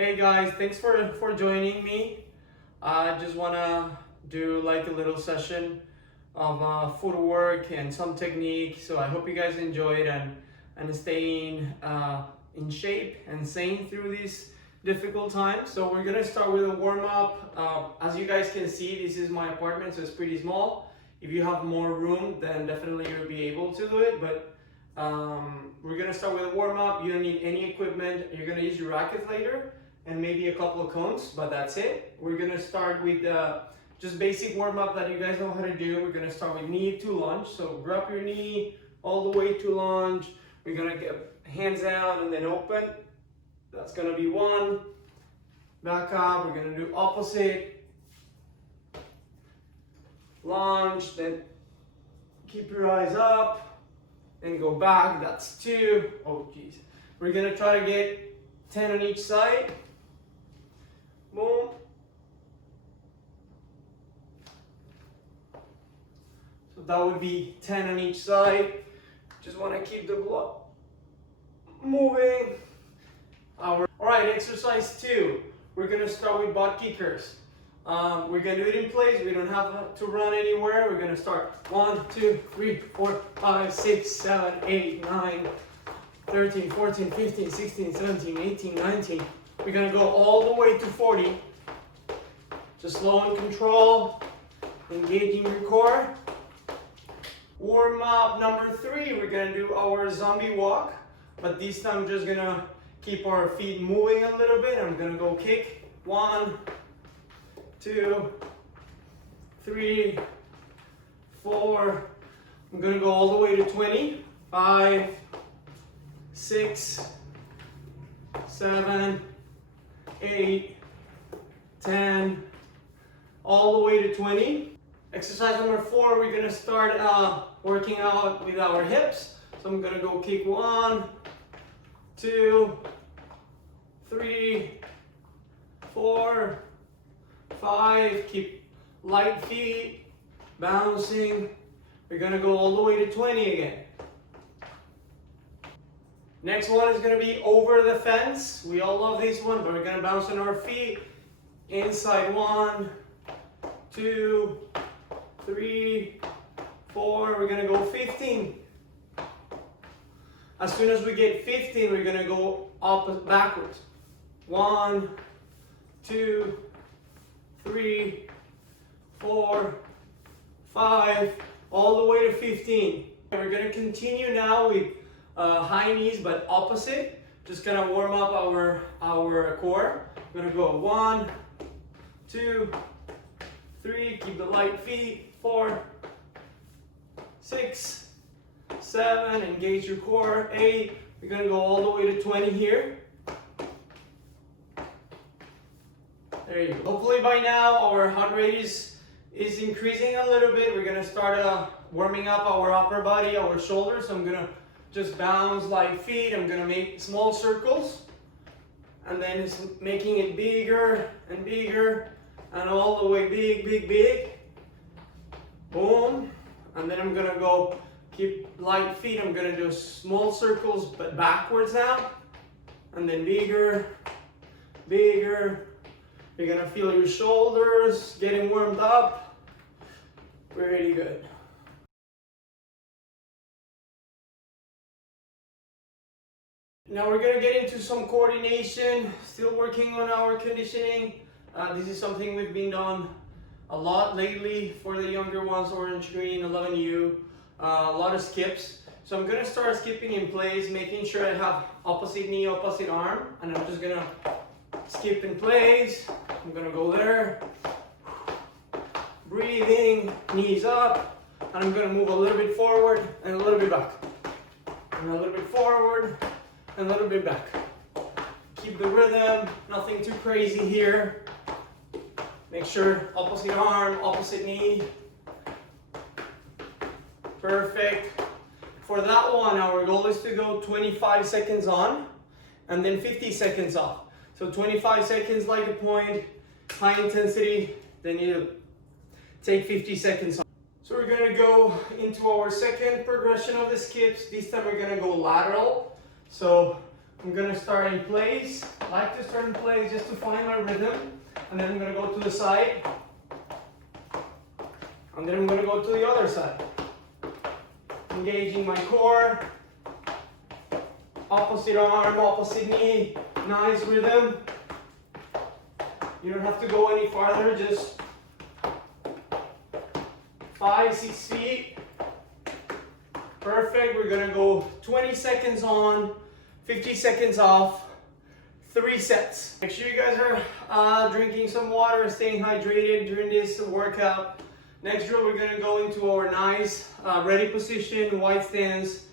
Hey guys, thanks for joining me. I just wanna do like a little session of footwork and some technique. So I hope you guys enjoyed and staying in shape and sane through these difficult times. So we're gonna start with a warm up. As you guys can see, this is my apartment, so it's pretty small. If you have more room, then definitely you'll be able to do it. But we're gonna start with a warm up. You don't need any equipment. You're gonna use your rackets later and maybe a couple of cones, but that's it. We're gonna start with just basic warm up that you guys know how to do. We're gonna start with knee to lunge. So grab your knee all the way to lunge. We're gonna get hands out and then open. That's gonna be one. Back up. We're gonna do opposite. Lunge, then keep your eyes up. Then go back. That's two. Oh geez. We're gonna try to get 10 on each side. Boom. So that would be 10 on each side. Just want to keep the blood moving. All right, exercise 2. We're going to start with butt kickers. We're going to do it in place. We don't have to run anywhere. We're going to start 1, 2, 3, 4, 5, 6, 7, 8, 9, 13, 14, 15, 16, 17, 18, 19. We're gonna go all the way to 40. Just slow and control, engaging your core. Warm up number 3, we're gonna do our zombie walk, but this time I'm just gonna keep our feet moving a little bit. I'm gonna go kick. 1, 2, 3, 4. I'm gonna go all the way to 20. 5, 6, 7, 8, 10, all the way to 20. Exercise number 4, we're gonna start working out with our hips. So I'm gonna go kick 1, 2, 3, 4, 5. Keep light feet, bouncing. We're gonna go all the way to 20 again. Next one is going to be over the fence. We all love this one, but we're going to bounce on our feet. Inside 1, 2, 3, 4. We're going to go 15. As soon as we get 15, we're going to go up backwards. 1, 2, 3, 4, 5, all the way to 15. And we're going to continue now with high knees, but opposite. Just gonna warm up our core. We're gonna go 1, 2, 3. Keep the light feet. 4, 6, 7. Engage your core. 8. We're gonna go all the way to 20 here. There you go. Hopefully by now our heart rate is increasing a little bit. We're gonna start warming up our upper body, our shoulders. So I'm gonna just bounce light feet. I'm gonna make small circles and then it's making it bigger and bigger and all the way big, big, big. Boom. And then I'm gonna go keep light feet. I'm gonna do small circles but backwards now. And then bigger, bigger. You're gonna feel your shoulders getting warmed up. Pretty good. Now we're gonna get into some coordination, still working on our conditioning. This is something we've been done a lot lately for the younger ones, orange, green, 11U, a lot of skips. So I'm gonna start skipping in place, making sure I have opposite knee, opposite arm, and I'm just gonna skip in place. I'm gonna go there, breathing, knees up, and I'm gonna move a little bit forward and a little bit back, and a little bit forward, and a little bit back. Keep the rhythm, nothing too crazy here. Make sure opposite arm, opposite knee. Perfect. For that one, our goal is to go 25 seconds on and then 50 seconds off. So 25 seconds like a point, high intensity, then you take 50 seconds on. So we're gonna go into our second progression of the skips. This time we're gonna go lateral. So I'm gonna start in place. I like to start in place just to find my rhythm. And then I'm gonna go to the side. And then I'm gonna go to the other side. Engaging my core. Opposite arm, opposite knee. Nice rhythm. You don't have to go any farther, just 5, 6 feet. Perfect. We're gonna go 20 seconds on, 50 seconds off, 3 sets. Make sure you guys are drinking some water, staying hydrated during this workout. Next drill, we're gonna go into our nice ready position, wide stance,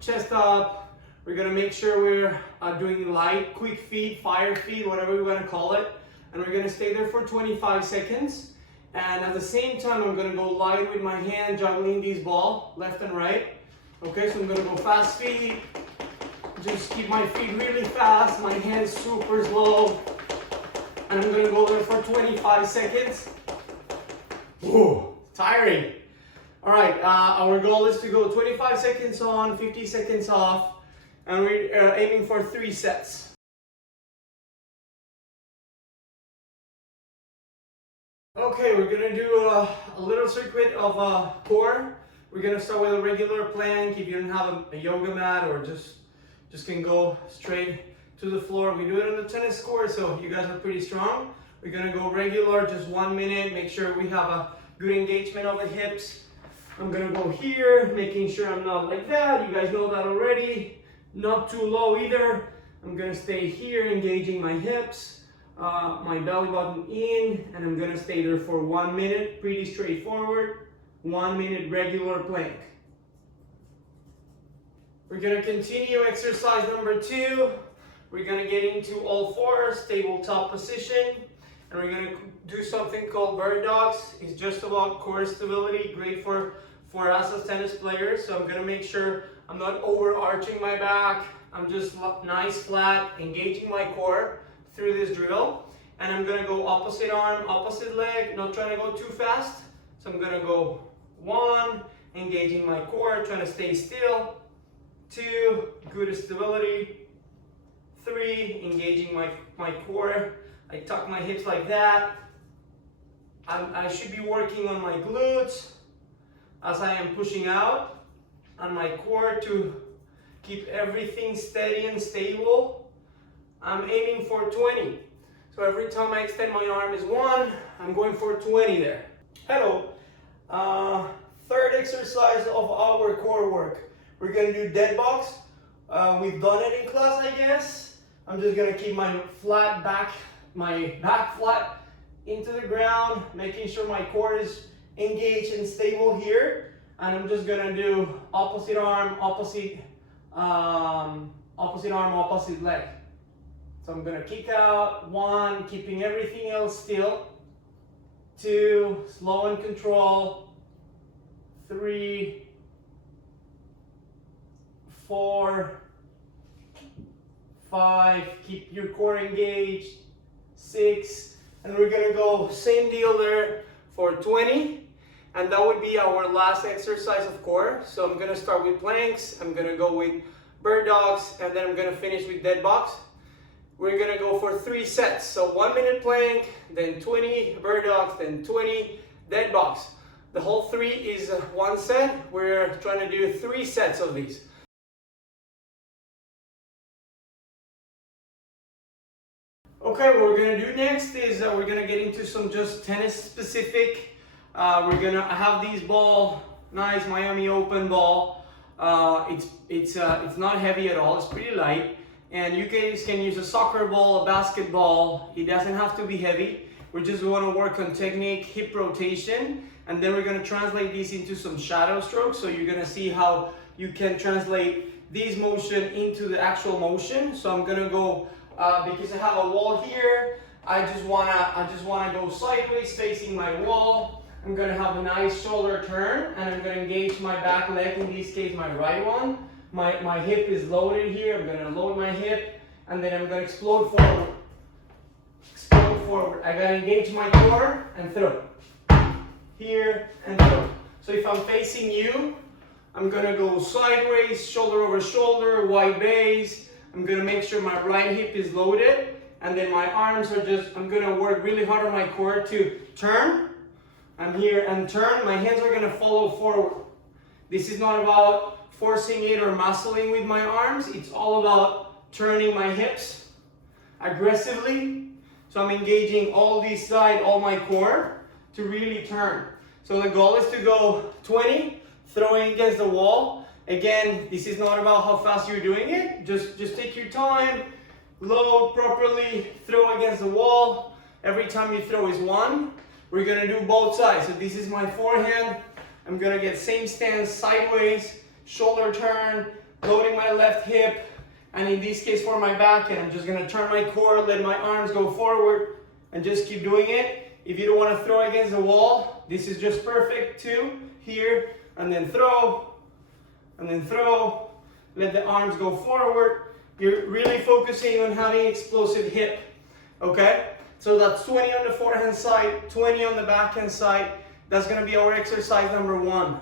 chest up. We're gonna make sure we're doing light, quick feet, fire feet, whatever we wanna call it. And we're gonna stay there for 25 seconds. And at the same time, I'm gonna go light with my hand, juggling these ball, left and right. Okay, so I'm gonna go fast feet. Just keep my feet really fast, my hands super slow. And I'm gonna go there for 25 seconds. Whoa, tiring. All right, our goal is to go 25 seconds on, 50 seconds off. And we're aiming for 3 sets. Okay, we're gonna do a little circuit of core. We're gonna start with a regular plank. If you don't have a yoga mat or just can go straight to the floor. We do it on the tennis court, so you guys are pretty strong. We're gonna go regular, just 1 minute. Make sure we have a good engagement of the hips. I'm gonna go here, making sure I'm not like that. You guys know that already. Not too low either. I'm gonna stay here, engaging my hips, my belly button in, and I'm gonna stay there for 1 minute. Pretty straightforward. 1 minute regular plank. We're gonna continue exercise number 2. We're gonna get into all fours, tabletop position, and we're gonna do something called bird dogs. It's just about core stability, great for us as tennis players. So I'm gonna make sure I'm not overarching my back. I'm just nice flat, engaging my core through this drill. And I'm gonna go opposite arm, opposite leg, not trying to go too fast. So I'm gonna go 1, engaging my core, trying to stay still. 2, good stability. 3, engaging my core. I tuck my hips like that. I should be working on my glutes as I am pushing out on my core to keep everything steady and stable. I'm aiming for 20. So every time I extend my arm is 1, I'm going for 20 there. Hello. Third exercise of our core work. We're gonna do dead box. We've done it in class, I guess. I'm just gonna keep my back flat into the ground, making sure my core is engaged and stable here. And I'm just gonna do opposite arm, opposite arm, opposite leg. So I'm gonna kick out, 1, keeping everything else still. 2, slow and control. 3, 4, 5, keep your core engaged. 6, and we're gonna go same deal there for 20. And that would be our last exercise of core. So I'm gonna start with planks, I'm gonna go with bird dogs, and then I'm gonna finish with dead box. We're gonna go for 3 sets. So 1 minute plank, then 20 bird dogs, then 20 dead box. The whole 3 is 1 set. We're trying to do 3 sets of these. Okay, what we're gonna do next is we're gonna get into some just tennis specific. We're gonna have these ball, nice Miami Open ball. It's not heavy at all. It's pretty light, and you guys can use a soccer ball, a basketball. It doesn't have to be heavy. We just want to work on technique, hip rotation, and then we're gonna translate these into some shadow strokes. So you're gonna see how you can translate this motion into the actual motion. So I'm gonna go. Because I have a wall here, I just wanna go sideways facing my wall. I'm gonna have a nice shoulder turn, and I'm gonna engage my back leg, in this case my right one. My hip is loaded here. I'm gonna load my hip, and then I'm gonna explode forward. Explode forward. I gotta engage my core and throw. Here and throw. So if I'm facing you, I'm gonna go sideways, shoulder over shoulder, wide base. I'm gonna make sure my right hip is loaded, and then my arms are just, I'm gonna work really hard on my core to turn. I'm here and turn. My hands are gonna follow forward. This is not about forcing it or muscling with my arms. It's all about turning my hips aggressively. So I'm engaging all this side, all my core to really turn. So the goal is to go 20, throwing against the wall. Again, this is not about how fast you're doing it. Just take your time, load properly, throw against the wall. Every time you throw is one. We're gonna do both sides. So this is my forehand. I'm gonna get same stance, sideways, shoulder turn, loading my left hip. And in this case for my backhand, I'm just gonna turn my core, let my arms go forward, and just keep doing it. If you don't wanna throw against the wall, this is just perfect. 2, here, and then throw, and then throw. Let the arms go forward. You're really focusing on having explosive hip, okay? So that's 20 on the forehand side, 20 on the backhand side. That's gonna be our exercise number 1.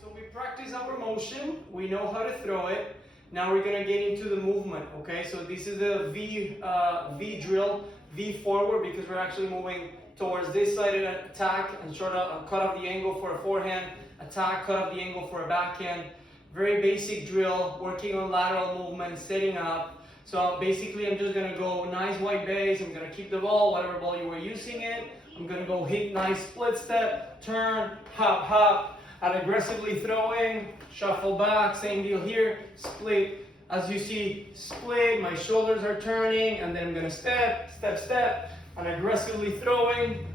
So we practice our motion, we know how to throw it. Now we're gonna get into the movement, okay? So this is a V drill, V forward, because we're actually moving towards this side and attack, and cut off the angle for a forehand, attack, cut off the angle for a backhand. Very basic drill, working on lateral movement, setting up. So basically I'm just gonna go nice wide base, I'm gonna keep the ball, whatever ball you were using it. I'm gonna go hit nice split step, turn, hop, hop, and aggressively throwing, shuffle back, same deal here, split. As you see, split, my shoulders are turning, and then I'm gonna step, step, step, and aggressively throwing.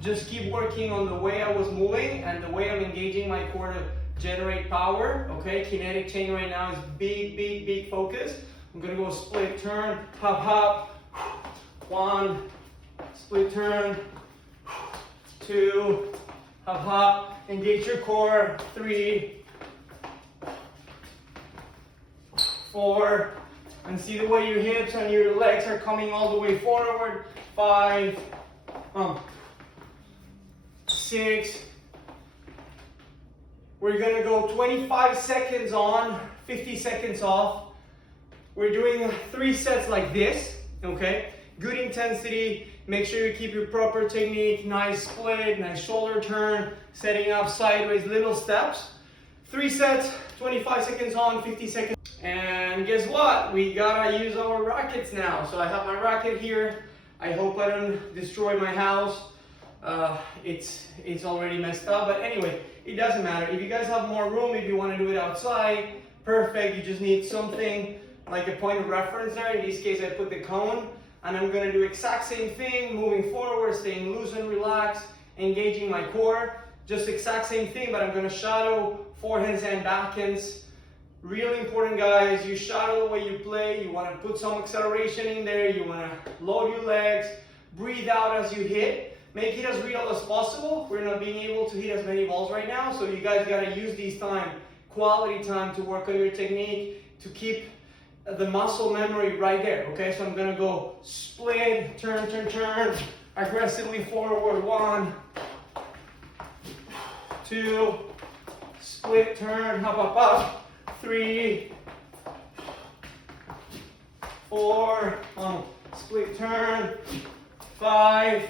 Just keep working on the way I was moving and the way I'm engaging my core to generate power, okay? Kinetic chain right now is big, big, big focus. I'm gonna go split, turn, hop, hop. 1, split, turn. 2, hop, hop. Engage your core. 3, 4, and see the way your hips and your legs are coming all the way forward. 5, 6. We're gonna go 25 seconds on, 50 seconds off. We're doing 3 sets like this, okay? Good intensity. Make sure you keep your proper technique. Nice split, nice shoulder turn, setting up sideways, little steps. 3 sets, 25 seconds on, 50 seconds. And guess what? We gotta use our rackets now. So I have my racket here. I hope I don't destroy my house. It's already messed up, but anyway, it doesn't matter. If you guys have more room, if you want to do it outside, perfect. You just need something like a point of reference there. In this case, I put the cone, and I'm going to do exact same thing, moving forward, staying loose and relaxed, engaging my core. Just exact same thing, but I'm going to shadow forehands and backhands. Really important, guys. You shadow the way you play. You want to put some acceleration in there. You want to load your legs. Breathe out as you hit. Make it as real as possible. We're not being able to hit as many balls right now, so you guys gotta use this time, quality time, to work on your technique, to keep the muscle memory right there, okay? So I'm gonna go split, turn, turn, turn, aggressively forward. 1, 2, split, turn, hop, hop, hop. 3, 4, split, turn. 5,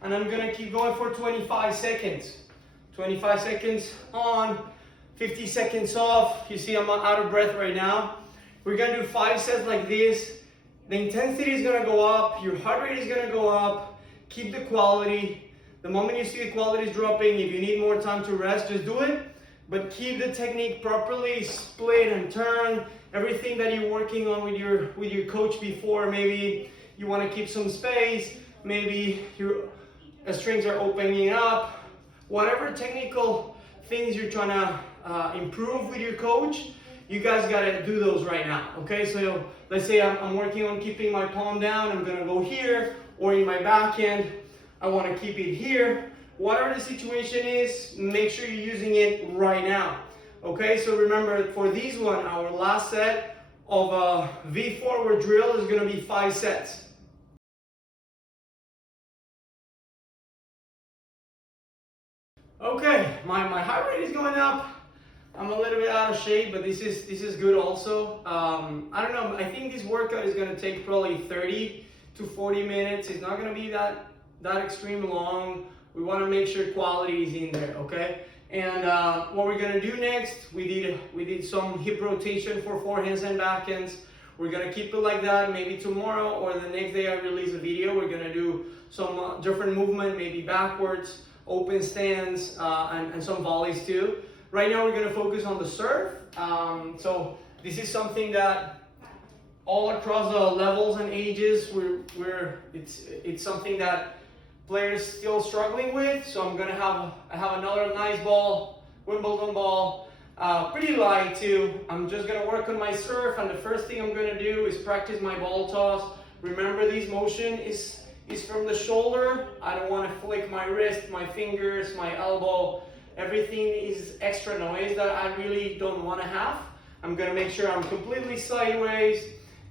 and I'm gonna keep going for 25 seconds. 25 seconds on, 50 seconds off. You see I'm out of breath right now. We're gonna do 5 sets like this. The intensity is gonna go up, your heart rate is gonna go up. Keep the quality. The moment you see the quality is dropping, if you need more time to rest, just do it. But keep the technique properly, split and turn. Everything that you're working on with your coach before. Maybe you wanna keep some space. Maybe your strings are opening up. Whatever technical things you're trying to improve with your coach, you guys gotta do those right now, okay? So let's say I'm working on keeping my palm down, I'm gonna go here, or in my backhand, I wanna keep it here. Whatever the situation is, make sure you're using it right now, okay? So remember, for this one, our last set of a V forward drill is gonna be 5 sets. Okay, my heart rate is going up. I'm a little bit out of shape, but this is good also. I don't know, I think this workout is gonna take probably 30 to 40 minutes. It's not gonna be that extreme long. We wanna make sure quality is in there, okay? And what we're gonna do next, we did some hip rotation for forehands and backhands. We're gonna keep it like that. Maybe tomorrow or the next day I release a video, we're gonna do some different movement, maybe backwards, open stands, and some volleys too. Right now we're gonna focus on the serve. So this is something that all across the levels and ages, it's something that players still struggling with. So I have another nice ball, Wimbledon ball, pretty light too. I'm just gonna work on my serve, and the first thing I'm gonna do is practice my ball toss. Remember, this motion is from the shoulder. I don't wanna flick my wrist, my fingers, my elbow. Everything is extra noise that I really don't wanna have. I'm gonna make sure I'm completely sideways.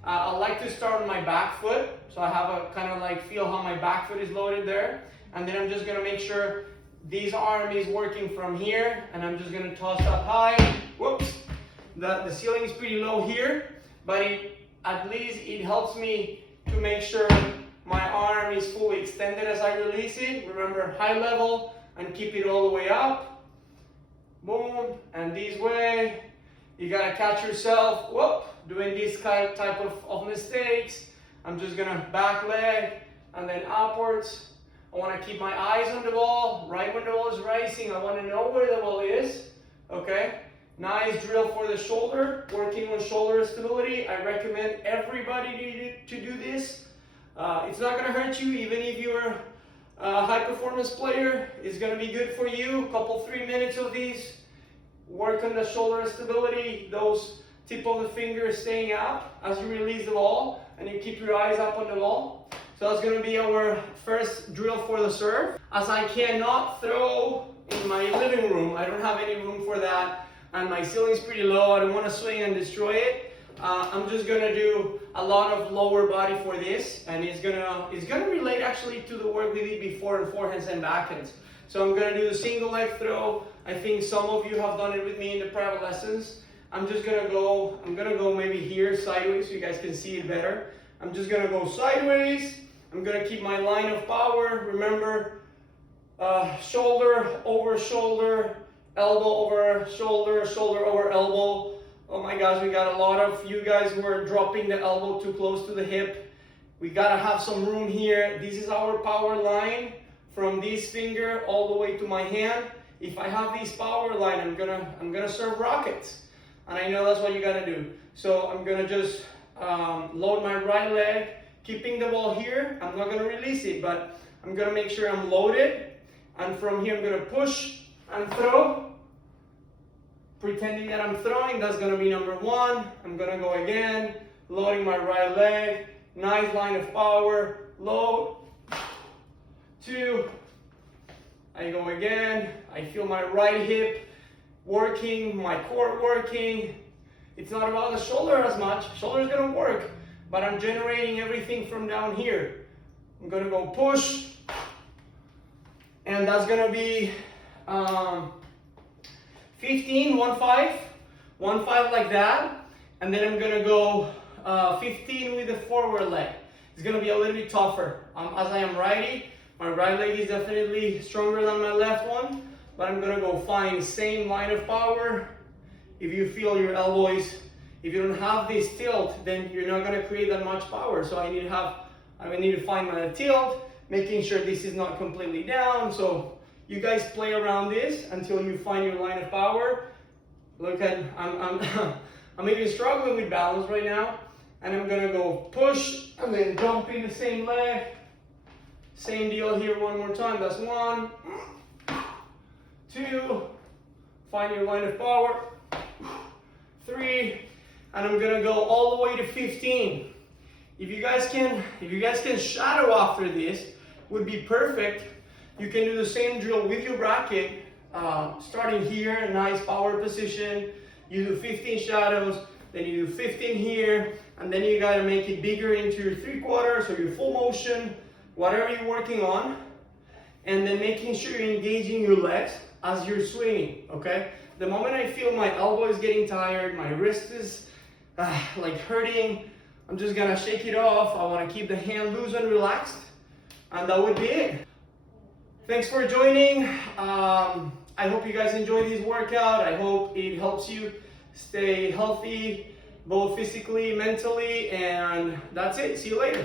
I like to start on my back foot, so I have a kind of like feel how my back foot is loaded there, and then I'm just gonna make sure this arm is working from here, and I'm just gonna toss up high. Whoops, the ceiling is pretty low here, but at least it helps me to make sure my arm is fully extended as I release it. Remember, high level and keep it all the way up. Boom, and this way. You gotta catch yourself, whoop, doing this type of mistakes. I'm just gonna back leg and then upwards. I wanna keep my eyes on the ball. Right when the ball is rising, I wanna know where the ball is, okay? Nice drill for the shoulder, working on shoulder stability. I recommend everybody to do this. It's not gonna hurt you, even if you're a high performance player. It's gonna be good for you. A couple, 3 minutes of these. Work on the shoulder stability, those tip of the fingers staying up as you release the ball, and you keep your eyes up on the ball. So that's gonna be our first drill for the serve. As I cannot throw in my living room, I don't have any room for that, and my ceiling's pretty low, I don't wanna swing and destroy it. I'm just gonna do a lot of lower body for this, and it's gonna relate actually to the work we did before in forehands and backhands. So I'm gonna do the single leg throw. I think some of you have done it with me in the private lessons. I'm gonna go maybe here sideways so you guys can see it better. I'm just gonna go sideways. I'm gonna keep my line of power. Remember, shoulder over shoulder, elbow over shoulder, shoulder over elbow. Oh my gosh, we got a lot of you guys who are dropping the elbow too close to the hip. We gotta have some room here. This is our power line from this finger all the way to my hand. If I have this power line, I'm gonna serve rockets, and I know that's what you gotta do. So I'm gonna just load my right leg, keeping the ball here. I'm not gonna release it, but I'm gonna make sure I'm loaded, and from here I'm gonna push and throw, pretending that I'm throwing. That's gonna be number one. I'm gonna go again, loading my right leg, nice line of power, load. 2, I go again, I feel my right hip working, my core working. It's not about the shoulder as much, shoulder's gonna work, but I'm generating everything from down here. I'm gonna go push, and that's gonna be 15, 1-5 like that, and then I'm gonna go 15 with the forward leg. It's gonna be a little bit tougher. As I am righty, my right leg is definitely stronger than my left one, but I'm gonna go find same line of power. If you feel your elbows, if you don't have this tilt, then you're not gonna create that much power. So I need to find my tilt, making sure this is not completely down. So you guys play around this until you find your line of power. Look at, I'm even struggling with balance right now, and I'm gonna go push and then jump in the same leg. Same deal here one more time. That's 1, 2, find your line of power, 3, and I'm gonna go all the way to 15. If you guys can shadow after this, would be perfect. You can do the same drill with your racket, starting here, nice power position. You do 15 shadows, then you do 15 here, and then you gotta make it bigger into your 3/4 or your full motion, whatever you're working on, and then making sure you're engaging your legs. as you're swinging, okay? The moment I feel my elbow is getting tired, my wrist is like hurting, I'm just gonna shake it off. I wanna keep the hand loose and relaxed, and that would be it. Thanks for joining. I hope you guys enjoy this workout. I hope it helps you stay healthy, both physically, mentally, and that's it. See you later.